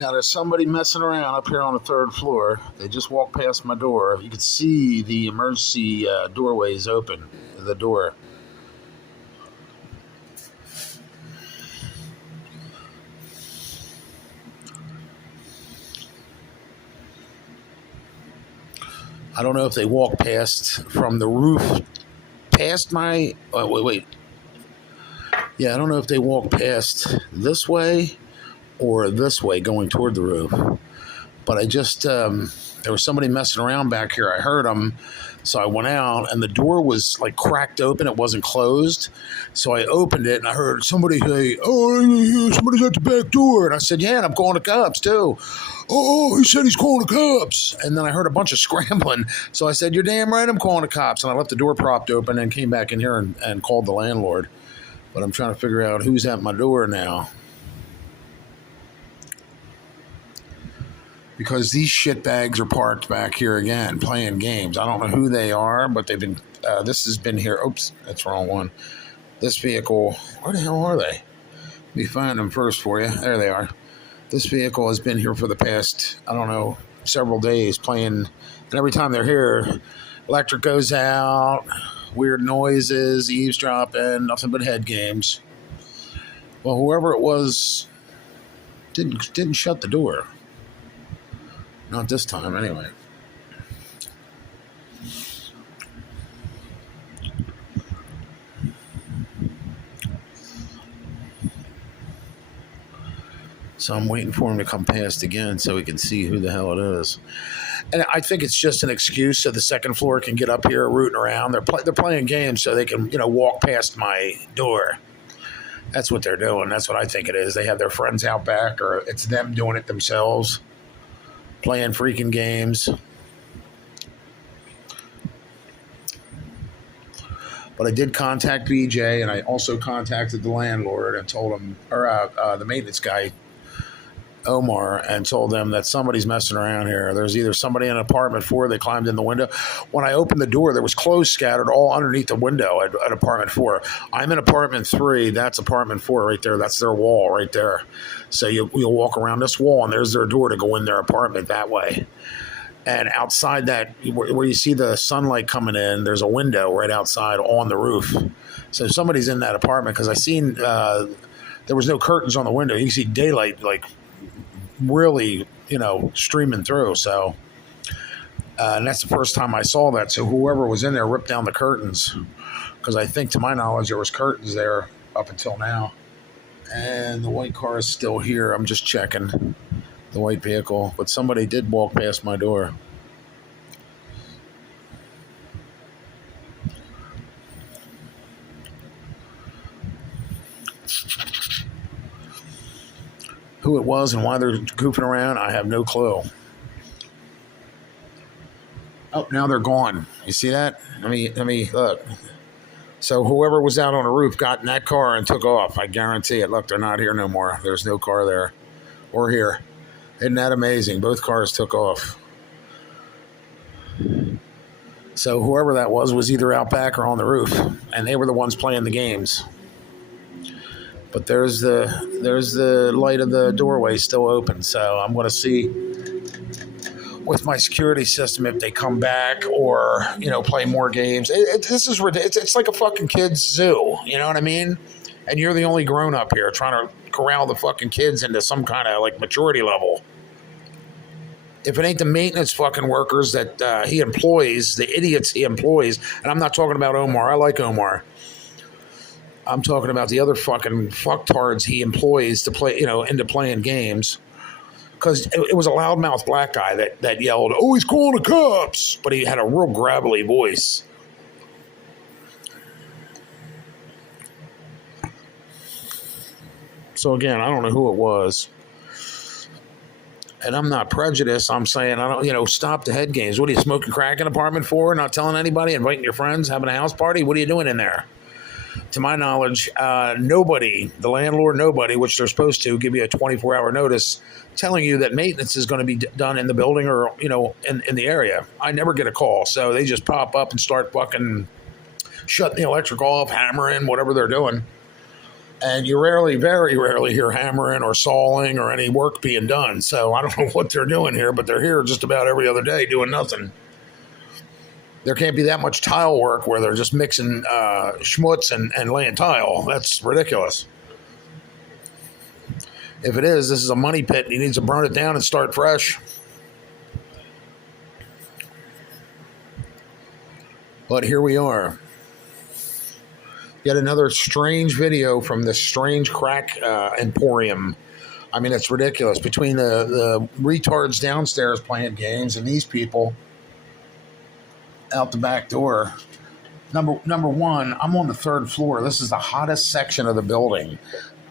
Now there's somebody messing around up here on the third floor. They just walked past my door. You can see the emergency doorway is open. The door. I don't know if they walked past from the roof past my. Oh, wait. Yeah, I don't know if they walked past this way or this way going toward the roof. But I just, there was somebody messing around back here. I heard them. So I went out and the door was like cracked open. It wasn't closed. So I opened it and I heard somebody say, "Oh, somebody's at the back door." And I said, "Yeah, and I'm calling the cops too." "Oh, he said he's calling the cops." And then I heard a bunch of scrambling. So I said, "You're damn right, I'm calling the cops." And I left the door propped open and came back in here and called the landlord. But I'm trying to figure out who's at my door now. Because these shitbags are parked back here again, playing games. I don't know who they are, but they've been. This has been here. Oops, that's the wrong one. This vehicle. Where the hell are they? Let me find them first for you. There they are. This vehicle has been here for the past, I don't know, several days playing. And every time they're here, electric goes out, weird noises, eavesdropping, nothing but head games. Well, whoever it was didn't shut the door. Not this time, anyway. So I'm waiting for him to come past again so we can see who the hell it is. And I think it's just an excuse so the second floor can get up here rooting around. They're playing games so they can, walk past my door. That's what they're doing. That's what I think it is. They have their friends out back, or it's them doing it themselves, playing freaking games. But I did contact BJ, and I also contacted the landlord and told him, or the maintenance guy, Omar, and told them that somebody's messing around here. There's either somebody in apartment 4, they climbed in the window. When I opened the door, there was clothes scattered all underneath the window at apartment 4. I'm in apartment 3. That's apartment 4 right there. That's their wall right there. So you'll walk around this wall, and there's their door to go in their apartment that way. And outside that, where you see the sunlight coming in, there's a window right outside on the roof. So somebody's in that apartment, because I seen there was no curtains on the window. You can see daylight like really, streaming through. So, and that's the first time I saw that. So whoever was in there ripped down the curtains, because I think, to my knowledge, there was curtains there up until now. And the white car is still here. I'm just checking the white vehicle, but somebody did walk past my door. Who it was and why they're goofing around, I have no clue. Oh, now they're gone. You see that? Let me look. So whoever was out on the roof got in that car and took off. I guarantee it. Look, they're not here no more. There's no car there or here. Isn't that amazing? Both cars took off. So whoever that was either out back or on the roof, and they were the ones playing the games. But there's the light of the doorway still open. So I'm going to see with my security system if they come back or play more games. This is ridiculous. It's like a fucking kids zoo. You know what I mean? And you're the only grown up here trying to corral the fucking kids into some kind of like maturity level. If it ain't the maintenance fucking workers that he employs, the idiots he employs, and I'm not talking about Omar. I like Omar. I'm talking about the other fucking fucktards he employs to play, into playing games. Because it was a loudmouth black guy that yelled, "Oh, he's calling the cops!" But he had a real gravelly voice. So again, I don't know who it was. And I'm not prejudiced. I'm saying, I don't, stop the head games. What are you smoking crack in apartment 4? Not telling anybody, inviting your friends, having a house party? What are you doing in there? To my knowledge, nobody, the landlord, nobody, which they're supposed to give you a 24-hour notice, telling you that maintenance is going to be done in the building or, in the area. I never get a call. So they just pop up and start fucking shutting the electric off, hammering, whatever they're doing. And you rarely, very rarely hear hammering or sawing or any work being done. So I don't know what they're doing here, but they're here just about every other day doing nothing. There can't be that much tile work where they're just mixing schmutz and laying tile. That's ridiculous. If it is, this is a money pit and he needs to burn it down and start fresh. But here we are. Yet another strange video from this strange crack emporium. I mean, it's ridiculous. Between the retards downstairs playing games and these people out the back door. Number one, I'm on the third floor. This is the hottest section of the building.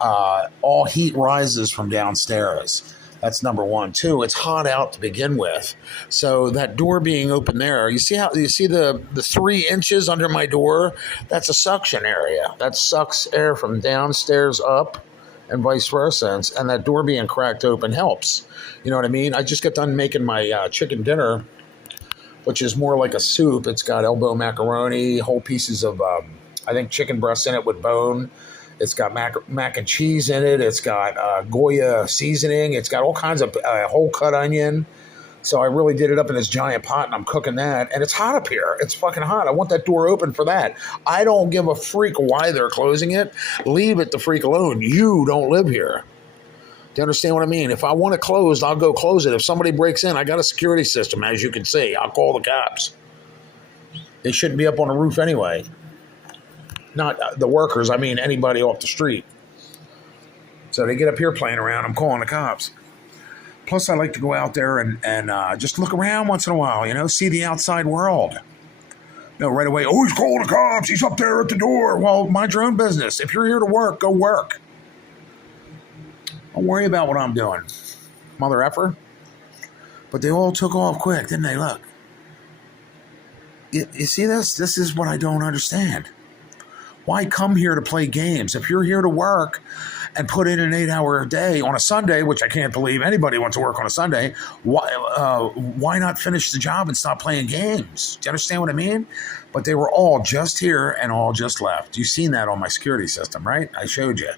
All heat rises from downstairs. That's number one. Two, it's hot out to begin with. So that door being open there, you see the 3 inches under my door? That's a suction area. That sucks air from downstairs up and vice versa. And that door being cracked open helps. You know what I mean? I just got done making my chicken dinner, which is more like a soup. It's got elbow macaroni, whole pieces of, I think, chicken breast in it with bone. It's got mac and cheese in it. It's got Goya seasoning. It's got all kinds of whole cut onion. So I really did it up in this giant pot, and I'm cooking that. And it's hot up here. It's fucking hot. I want that door open for that. I don't give a freak why they're closing it. Leave it the freak alone. You don't live here. Do you understand what I mean? If I want it closed, I'll go close it. If somebody breaks in, I got a security system, as you can see. I'll call the cops. They shouldn't be up on the roof anyway. Not the workers, I mean anybody off the street. So they get up here playing around, I'm calling the cops. Plus, I like to go out there and just look around once in a while, see the outside world. Right away, oh, he's calling the cops, he's up there at the door. Well, mind your own business. If you're here to work, go work. Don't worry about what I'm doing, mother effer. But they all took off quick, didn't they? Look. You see this? This is what I don't understand. Why come here to play games? If you're here to work and put in an 8-hour day on a Sunday, which I can't believe anybody wants to work on a Sunday, why not finish the job and stop playing games? Do you understand what I mean? But they were all just here and all just left. You've seen that on my security system, right? I showed you.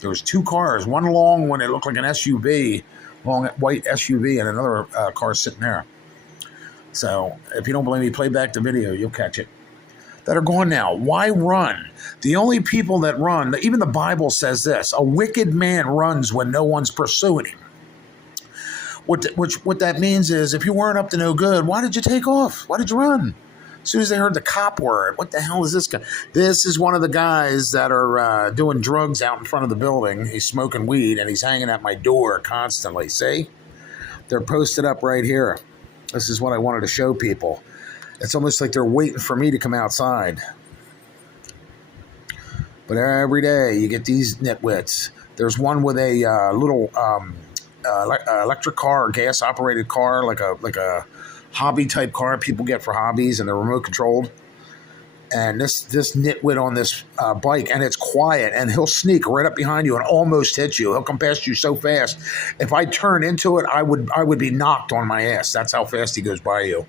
There was 2 cars, one long one that looked like an SUV, long white SUV, and another car sitting there. So if you don't believe me, play back the video. You'll catch it. That are gone now. Why run? The only people that run, even the Bible says this, a wicked man runs when no one's pursuing him. What that means is if you weren't up to no good, why did you take off? Why did you run? As soon as they heard the cop word, what the hell is this guy? This is one of the guys that are doing drugs out in front of the building. He's smoking weed and he's hanging at my door constantly. See? They're posted up right here. This is what I wanted to show people. It's almost like they're waiting for me to come outside. But every day you get these nitwits. There's one with a little electric car, gas-operated car, like a hobby-type car people get for hobbies, and they're remote controlled. And this nitwit on this bike, and it's quiet, and he'll sneak right up behind you and almost hit you. He'll come past you so fast. If I turn into it, I would be knocked on my ass. That's how fast he goes by you.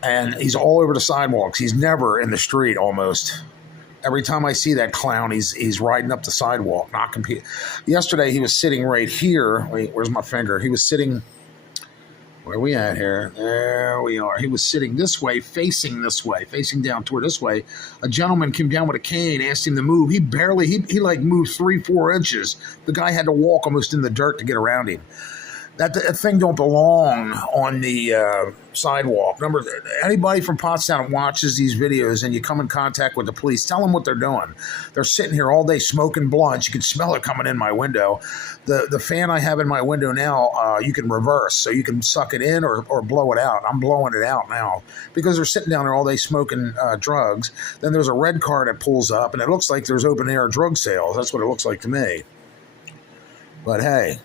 And he's all over the sidewalks. He's never in the street almost. Every time I see that clown, he's riding up the sidewalk, knocking people. Yesterday, he was sitting right here. Wait, where's my finger? He was sitting... Where are we at here? There we are. He was sitting this way, facing down toward this way. A gentleman came down with a cane, asked him to move. He like moved 3-4 inches. The guy had to walk almost in the dirt to get around him. That thing don't belong on the sidewalk. Remember, anybody from Pottsown watches these videos and you come in contact with the police, tell them what they're doing. They're sitting here all day smoking blunts. You can smell it coming in my window. The fan I have in my window now, you can reverse, so you can suck it in or blow it out. I'm blowing it out now because they're sitting down there all day smoking drugs. Then there's a red car that pulls up, and it looks like there's open-air drug sales. That's what it looks like to me. But hey,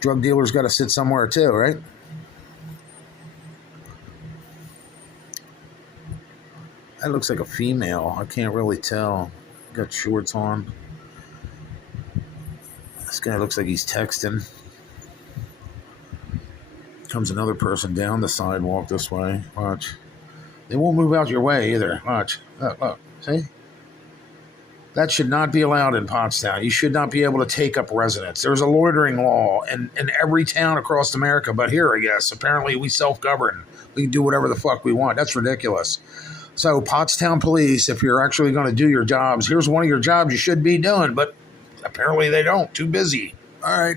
drug dealers got to sit somewhere too, right? That looks like a female. I can't really tell. Got shorts on. This guy looks like he's texting. Comes another person down the sidewalk this way. Watch. They won't move out your way either. Watch. Look. See? That should not be allowed in Pottsown. You should not be able to take up residence. There's a loitering law in every town across America, but here, I guess, apparently we self-govern. We can do whatever the fuck we want. That's ridiculous. So, Pottstown Police, if you're actually going to do your jobs, here's one of your jobs you should be doing, but apparently they don't. Too busy. All right.